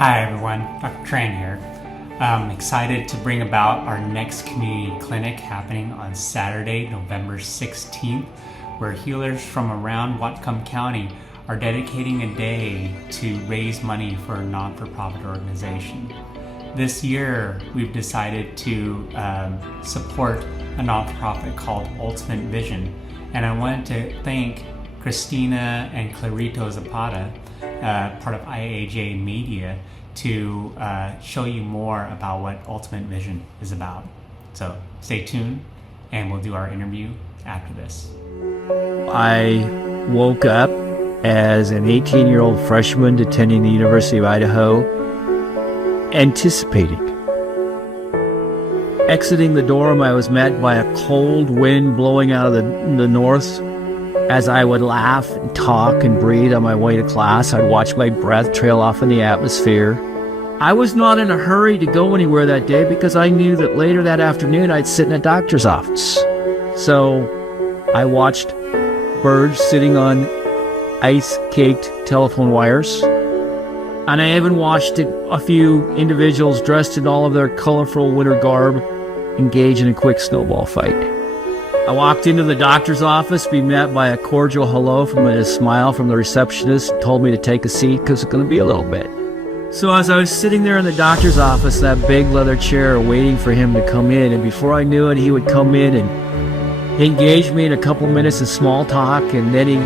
Hi everyone, Dr. Tran here. I'm excited to bring about our next community clinic happening on Saturday, November 16th, where healers from around Whatcom County are dedicating a day to raise money for a non-for-profit organization. This year, we've decided to support a non-for-profit called Ultimate Vision, and I wanted to thank Christina and Clarito Zapata, part of IAJ Media, to show you more about what Ultimate Vision is about. So stay tuned and we'll do our interview after this. I woke up as an 18-year-old freshman attending the University of Idaho, anticipating. Exiting the dorm, I was met by a cold wind blowing out of the north. As I would laugh and talk and breathe on my way to class, I'd watch my breath trail off in the atmosphere. I was not in a hurry to go anywhere that day because I knew that later that afternoon I'd sit in a doctor's office. So I watched birds sitting on ice-caked telephone wires. And I even watched a few individuals dressed in all of their colorful winter garb engage in a quick snowball fight. I walked into the doctor's office, be met by a cordial hello and a smile from the receptionist, told me to take a seat because it's going to be a little bit. So as I was sitting there in the doctor's office, that big leather chair, waiting for him to come in, and before I knew it, he would come in and engage me in a couple minutes of small talk, and then he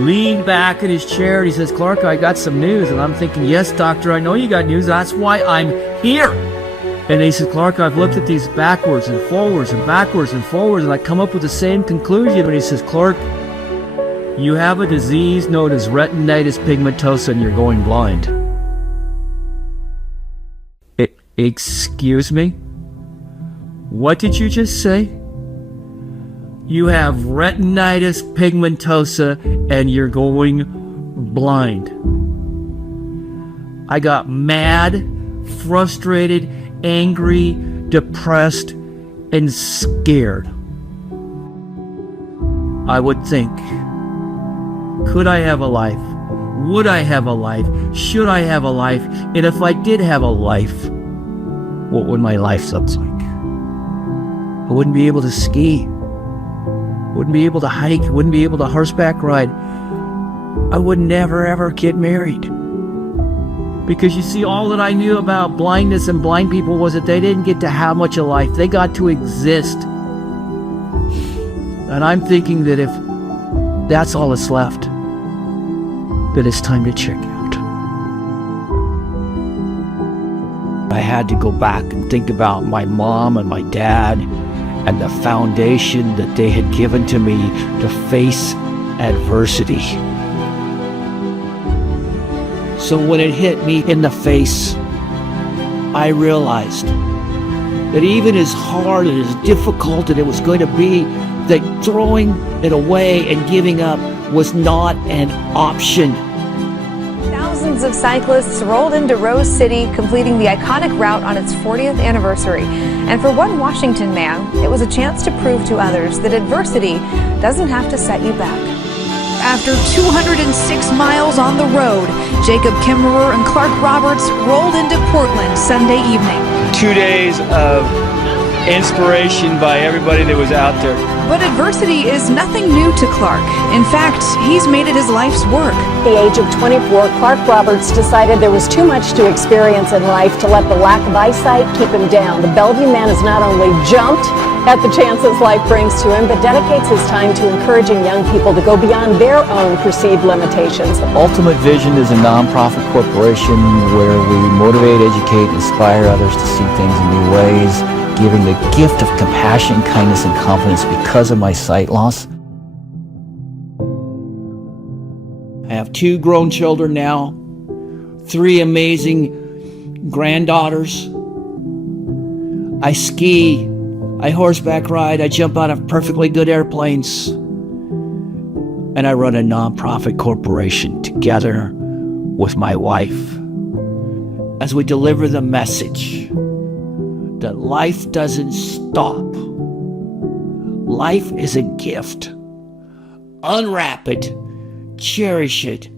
leaned back in his chair and he says, "Clark, I got some news." And I'm thinking, "Yes, doctor, I know you got news. That's why I'm here." And he said, "Clark, I've looked at these backwards and forwards and backwards and forwards, and I come up with the same conclusion." And he says, "Clark, you have a disease known as retinitis pigmentosa and you're going blind." Excuse me? What did you just say? You have retinitis pigmentosa and you're going blind. I got mad, frustrated, angry, depressed, and scared. I would think, could I have a life? Would I have a life? Should I have a life? And if I did have a life, what would my life look like? I wouldn't be able to ski. Wouldn't be able to hike. Wouldn't be able to horseback ride. I would never ever get married. Because you see, all that I knew about blindness and blind people was that they didn't get to have much of life. They got to exist. And I'm thinking that if that's all that's left, that it's time to check out. I had to go back and think about my mom and my dad and the foundation that they had given to me to face adversity. So when it hit me in the face, I realized that even as hard and as difficult as it was going to be, that throwing it away and giving up was not an option. Thousands of cyclists rolled into Rose City, completing the iconic route on its 40th anniversary. And for one Washington man, it was a chance to prove to others that adversity doesn't have to set you back. After 206 miles on the road, Jacob Kimmerer and Clark Roberts rolled into Portland Sunday evening. 2 days of inspiration by everybody that was out there. But adversity is nothing new to Clark. In fact, he's made it his life's work. At the age of 24, Clark Roberts decided there was too much to experience in life to let the lack of eyesight keep him down. The Bellevue man has not only jumped at the chances life brings to him, but dedicates his time to encouraging young people to go beyond their own perceived limitations. Ultimate Vision is a nonprofit corporation where we motivate, educate, and inspire others to see things in new ways, giving the gift of compassion, kindness, and confidence because of my sight loss. I have 2 grown children now, 3 amazing granddaughters. I ski, I horseback ride, I jump out of perfectly good airplanes, and I run a nonprofit corporation together with my wife as we deliver the message that life doesn't stop. Life is a gift. Unwrap it, cherish it,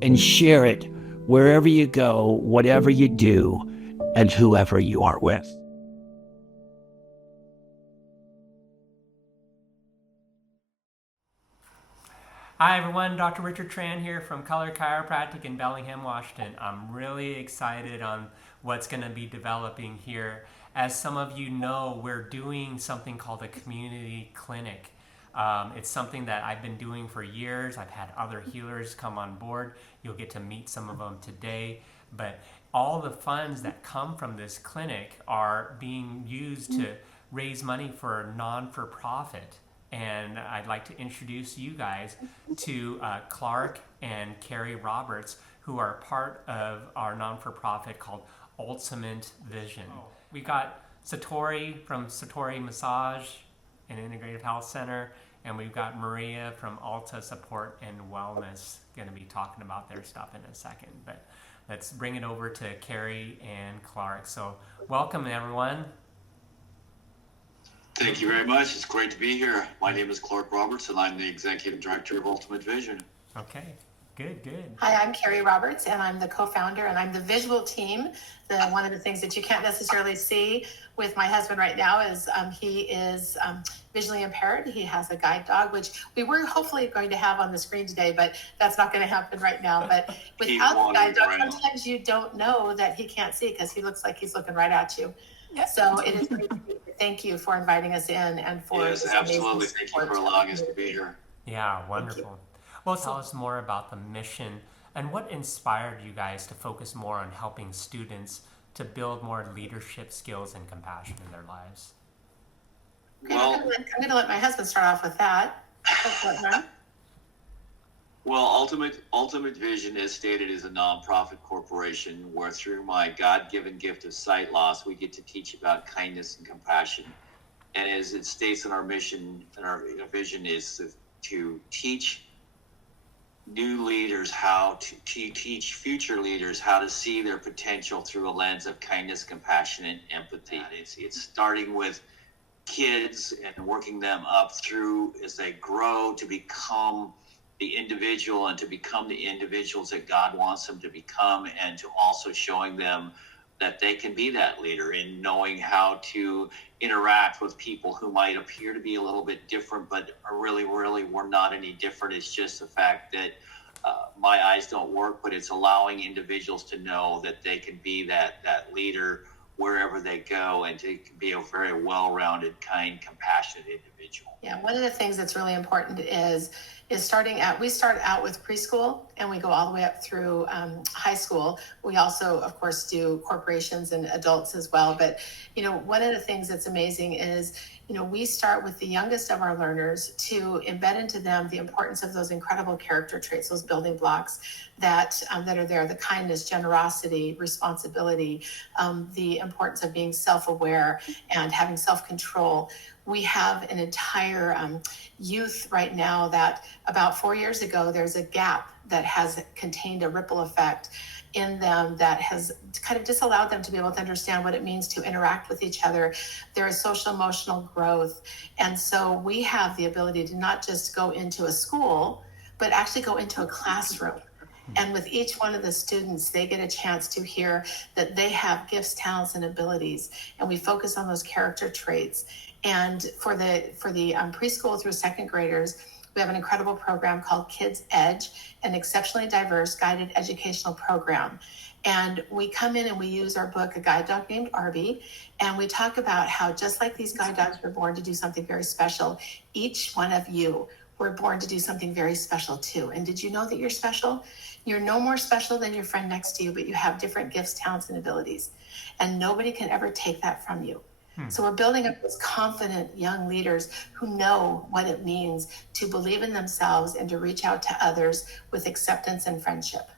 and share it wherever you go, whatever you do, and whoever you are with. Hi everyone, Dr. Richard Tran here from Color Chiropractic in Bellingham, Washington. I'm really excited on what's going to be developing here. As some of you know, we're doing something called a community clinic. It's something that I've been doing for years. I've had other healers come on board. You'll get to meet some of them today. But all the funds that come from this clinic are being used to raise money for a non-for-profit. And I'd like to introduce you guys to Clark and Carrie Roberts, who are part of our non-for-profit called Ultimate Vision. We got Satori from Satori Massage and Integrative Health Center, and we've got Maria from Alta Support and Wellness going to be talking about their stuff in a second. But let's bring it over to Carrie and Clark. So welcome, everyone. Thank you very much. It's great to be here. My name is Clark Roberts, and I'm the Executive Director of Ultimate Vision. Okay, good. Hi, I'm Carrie Roberts, and I'm the co-founder, and I'm the visual team. One of the things that you can't necessarily see with my husband right now is he is visually impaired. He has a guide dog, which we were hopefully going to have on the screen today, but that's not going to happen right now. But without the guide dog, sometimes you don't know that he can't see because he looks like he's looking right at you. So it is great to be here. Thank you for inviting us in and for yes, absolutely. Thank you for allowing us to be here. Yeah, wonderful. Well, tell us more about the mission and what inspired you guys to focus more on helping students to build more leadership skills and compassion in their lives. Well, I'm going to let my husband start off with that. Well, Ultimate Vision, as stated, is a nonprofit corporation where, through my God-given gift of sight loss, we get to teach about kindness and compassion. And as it states in our mission and our vision is to teach new leaders how to teach future leaders how to see their potential through a lens of kindness, compassion, and empathy. It's starting with kids and working them up through as they grow to become the individual and to become the individuals that God wants them to become, and to also showing them that they can be that leader in knowing how to interact with people who might appear to be a little bit different, but are really we're not any different. It's just the fact that my eyes don't work, but it's allowing individuals to know that they can be that leader wherever they go, and to be a very well-rounded, kind, compassionate individual. Yeah, one of the things that's really important is we start out with preschool and we go all the way up through high school. We also, of course, do corporations and adults as well. But, one of the things that's amazing is, we start with the youngest of our learners to embed into them the importance of those incredible character traits, those building blocks that are there, the kindness, generosity, responsibility, the importance of being self-aware and having self-control. We have an entire youth right now that about 4 years ago, there's a gap that has contained a ripple effect in them that has kind of disallowed them to be able to understand what it means to interact with each other. There is social emotional growth. And so we have the ability to not just go into a school, but actually go into a classroom. And with each one of the students, they get a chance to hear that they have gifts, talents, and abilities. And we focus on those character traits. And for the preschool through second graders, we have an incredible program called Kids Edge, an exceptionally diverse guided educational program. And we come in and we use our book, A Guide Dog Named Arby, and we talk about how just like these guide dogs were born to do something very special, each one of you were born to do something very special too. And did you know that you're special? You're no more special than your friend next to you, but you have different gifts, talents, and abilities. And nobody can ever take that from you. So we're building up those confident young leaders who know what it means to believe in themselves and to reach out to others with acceptance and friendship.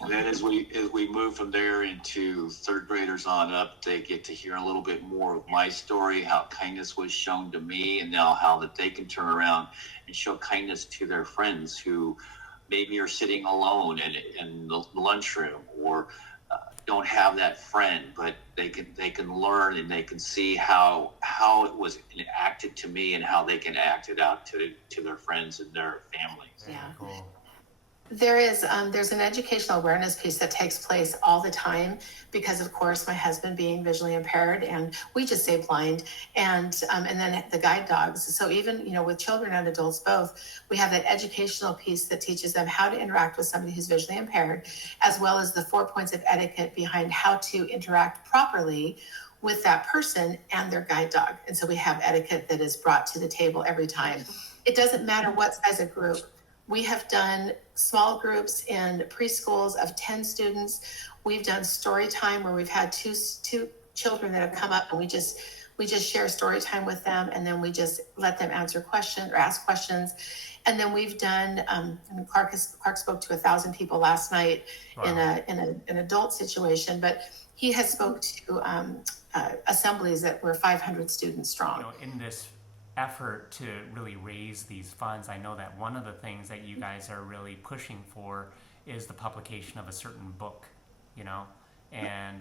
And then as we move from there into third graders on up, they get to hear a little bit more of my story, how kindness was shown to me, and now how that they can turn around and show kindness to their friends who maybe are sitting alone in the lunchroom, or don't have that friend, but they can learn and they can see how it was enacted to me and how they can act it out to their friends and their families. Yeah. Cool. There's an educational awareness piece that takes place all the time because, of course, my husband being visually impaired, and we just say blind, and then the guide dogs. So even with children and adults both, we have that educational piece that teaches them how to interact with somebody who's visually impaired, as well as the 4 points of etiquette behind how to interact properly with that person and their guide dog. And so we have etiquette that is brought to the table every time. It doesn't matter what size of group. We have done small groups in preschools of 10 students. We've done story time where we've had two children that have come up, and we just share story time with them, and then we just let them answer questions or ask questions. And then we've done, Clark spoke to 1,000 people last night. Wow. in an adult situation, but he has spoke to assemblies that were 500 students strong. In this effort to really raise these funds, I know that one of the things that you guys are really pushing for is the publication of a certain book, and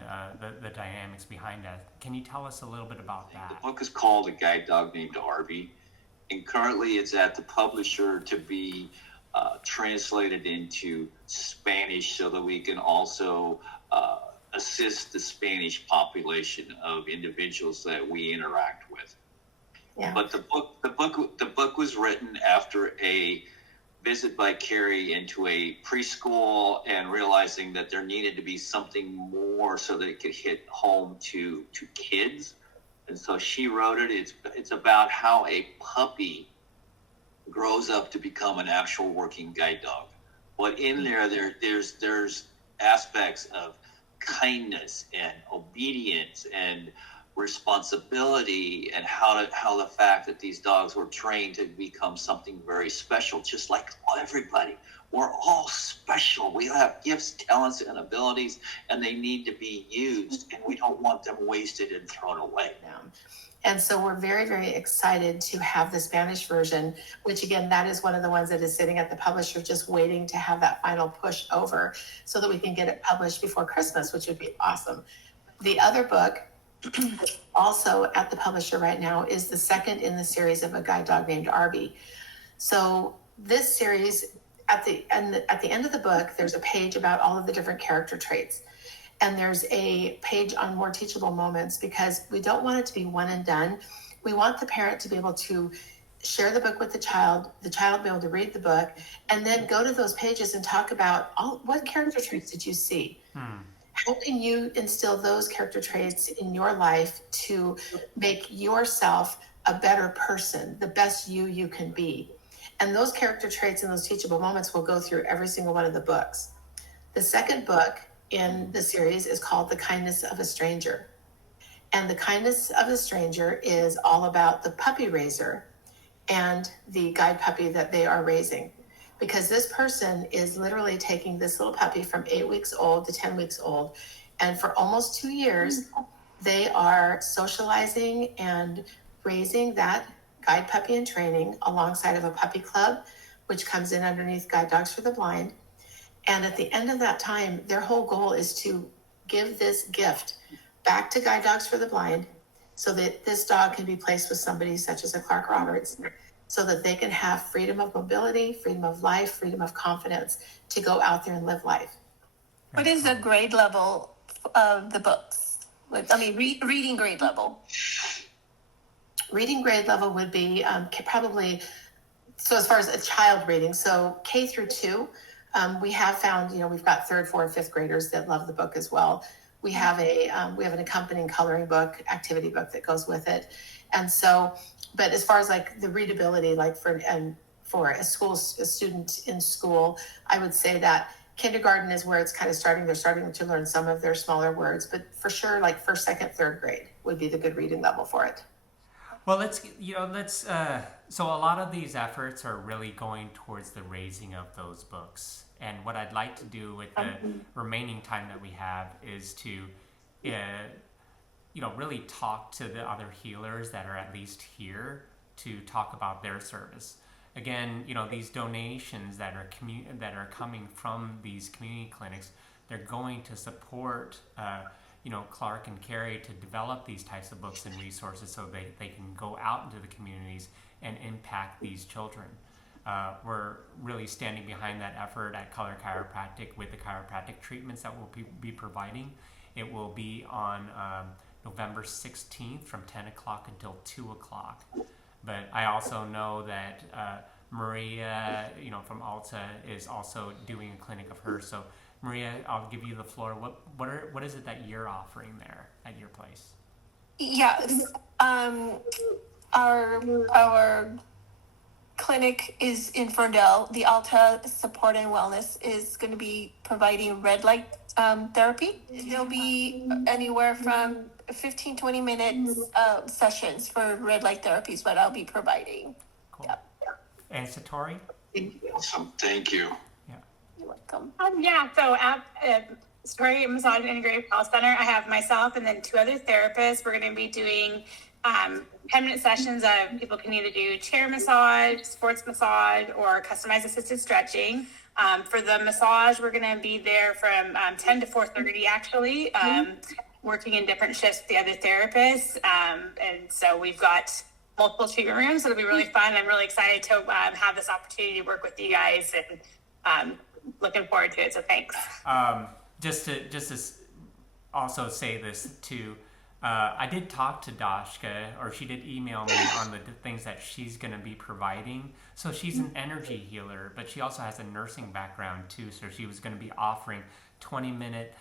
the dynamics behind that. Can you tell us a little bit about that? The book is called A Guide Dog Named Arby, and currently it's at the publisher to be translated into Spanish so that we can also assist the Spanish population of individuals that we interact with. Yeah. But the book was written after a visit by Carrie into a preschool and realizing that there needed to be something more so that it could hit home to kids. And so she wrote it. It's about how a puppy grows up to become an actual working guide dog. But in there's aspects of kindness and obedience and responsibility, and how the fact that these dogs were trained to become something very special, just like everybody. We're all special. We have gifts, talents, and abilities, and they need to be used, and we don't want them wasted and thrown away. And so we're very, very excited to have the Spanish version, which again, that is one of the ones that is sitting at the publisher, just waiting to have that final push over so that we can get it published before Christmas, which would be awesome. The other book, also at the publisher right now, is the second in the series of A Guide Dog Named Arby. So this series, at the end of the book, there's a page about all of the different character traits. And there's a page on more teachable moments, because we don't want it to be one and done. We want the parent to be able to share the book with the child be able to read the book, and then go to those pages and talk about what character traits did you see? How can you instill those character traits in your life to make yourself a better person, the best you can be? And those character traits and those teachable moments will go through every single one of the books. The second book in the series is called The Kindness of a Stranger. And The Kindness of a Stranger is all about the puppy raiser and the guide puppy that they are raising. Because this person is literally taking this little puppy from 8 weeks old to 10 weeks old. And for almost 2 years, they are socializing and raising that guide puppy in training alongside of a puppy club, which comes in underneath Guide Dogs for the Blind. And at the end of that time, their whole goal is to give this gift back to Guide Dogs for the Blind so that this dog can be placed with somebody such as a Clark Roberts, so that they can have freedom of mobility, freedom of life, freedom of confidence to go out there and live life. What is the grade level of the books? Reading grade level. Reading grade level would be probably, so as far as a child reading, so K through 2, we have found, we've got 3rd, 4th, 5th graders that love the book as well. We have an accompanying coloring book, activity book that goes with it. And so, but as far as like the readability, like for a student in school, I would say that kindergarten is where it's kind of they're starting to learn some of their smaller words, but for sure, like 1st, 2nd, 3rd grade would be the good reading level for it. Well, so a lot of these efforts are really going towards the raising of those books. And what I'd like to do with the remaining time that we have is to, really talk to the other healers that are at least here to talk about their service. Again, these donations that are coming from these community clinics, they're going to support Clark and Carrie to develop these types of books and resources so they can go out into the communities and impact these children. we're really standing behind that effort at Color Chiropractic with the chiropractic treatments that we'll be providing. It will be on November 16th from 10 o'clock until 2 o'clock. But I also know that Maria, from Alta, is also doing a clinic of hers. So Maria, I'll give you the floor. What is it that you're offering there at your place? Yes. Our clinic is in Ferndale. The Alta Support and Wellness is going to be providing red light therapy. There'll be anywhere from 15-20 minutes sessions for red light therapies, what I'll be providing. Cool. Yep. And Satori? Awesome. Thank you. Yeah. You're welcome. So at Story Massage and Integrated Health Center, I have myself and then 2 other therapists. We're going to be doing 10-minute sessions of people can either do chair massage, sports massage, or customized assisted stretching. For the massage, we're going to be there from 10 to 4:30 actually, working in different shifts with the other therapists. And so we've got multiple treatment rooms, so it'll be really fun. I'm really excited to have this opportunity to work with you guys, and looking forward to it. So thanks. Just to also say this too, I did talk to Dashka, or she did email me on the things that she's going to be providing. So she's an energy healer, but she also has a nursing background too. So she was going to be offering 20-minute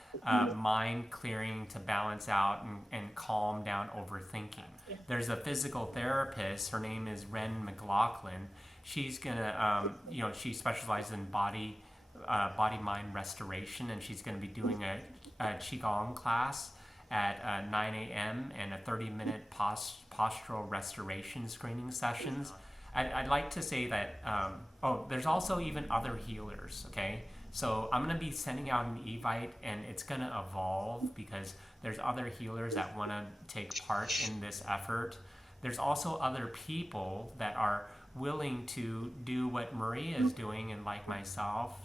mind clearing to balance out and calm down overthinking. There's a physical therapist. Her name is Ren McLaughlin. She's gonna, she specializes in body-mind restoration, and she's going to be doing a Qigong class at 9 a.m. and a 30-minute postural restoration screening sessions. I'd like to say that, there's also even other healers, okay? So I'm going to be sending out an Evite, and it's going to evolve because there's other healers that want to take part in this effort. There's also other people that are willing to do what Maria is doing, and like myself,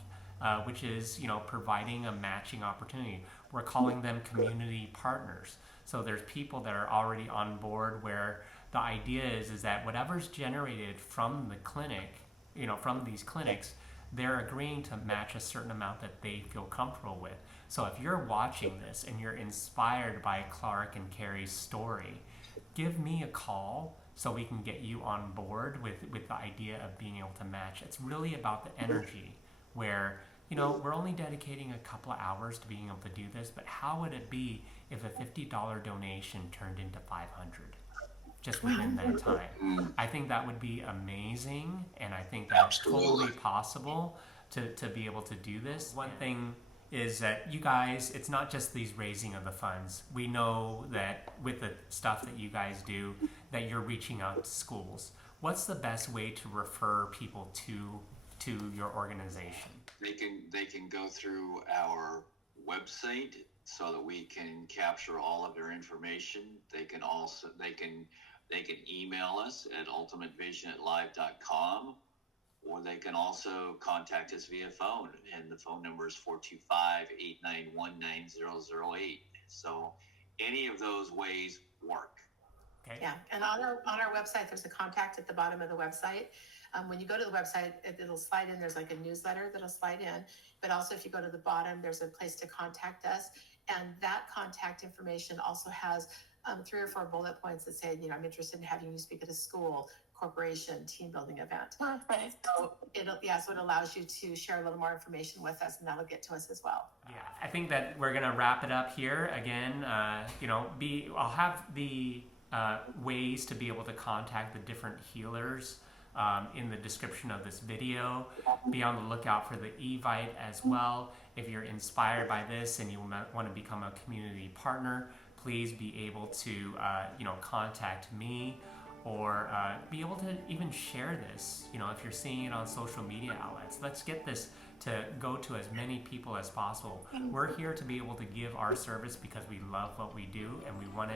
which is, providing a matching opportunity. We're calling them community partners. So there's people that are already on board where the idea is that whatever's generated from the clinic, from these clinics, they're agreeing to match a certain amount that they feel comfortable with. So if you're watching this and you're inspired by Clark and Carrie's story, give me a call so we can get you on board with the idea of being able to match. It's really about the energy where, we're only dedicating a couple of hours to being able to do this, but how would it be if a $50 donation turned into $500 just within that time? I think that would be amazing, and I think that's totally possible to be able to do this. One thing is that you guys, it's not just these raising of the funds. We know that with the stuff that you guys do, that you're reaching out to schools. What's the best way to refer people to your organization? They can go through our website so that we can capture all of their information. They can email us at ultimatevision@live.com, or they can also contact us via phone, and the phone number is 425-891-9008. So any of those ways work. Okay. Yeah, and on our website, there's a contact at the bottom of the website. When you go to the website, it'll slide in. There's like a newsletter that'll slide in. But also, if you go to the bottom, there's a place to contact us. And that contact information also has 3 or 4 bullet points that say, I'm interested in having you speak at a school, corporation, team building event. Perfect. So it allows you to share a little more information with us, and that'll get to us as well. Yeah, I think that we're gonna wrap it up here. Again, I'll have the ways to be able to contact the different healers in the description of this video. Be on the lookout for the Evite as well. If you're inspired by this and you want to become a community partner, please be able to contact me, or be able to even share this. If you're seeing it on social media outlets, let's get this to go to as many people as possible. We're here to be able to give our service because we love what we do, and we want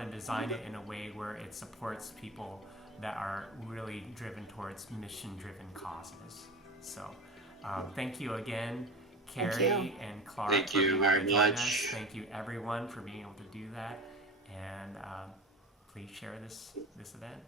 to design it in a way where it supports people that are really driven towards mission-driven causes. So thank you again, Carrie and Clark. Thank you very much. Thank you everyone for being able to do that, and please share this event.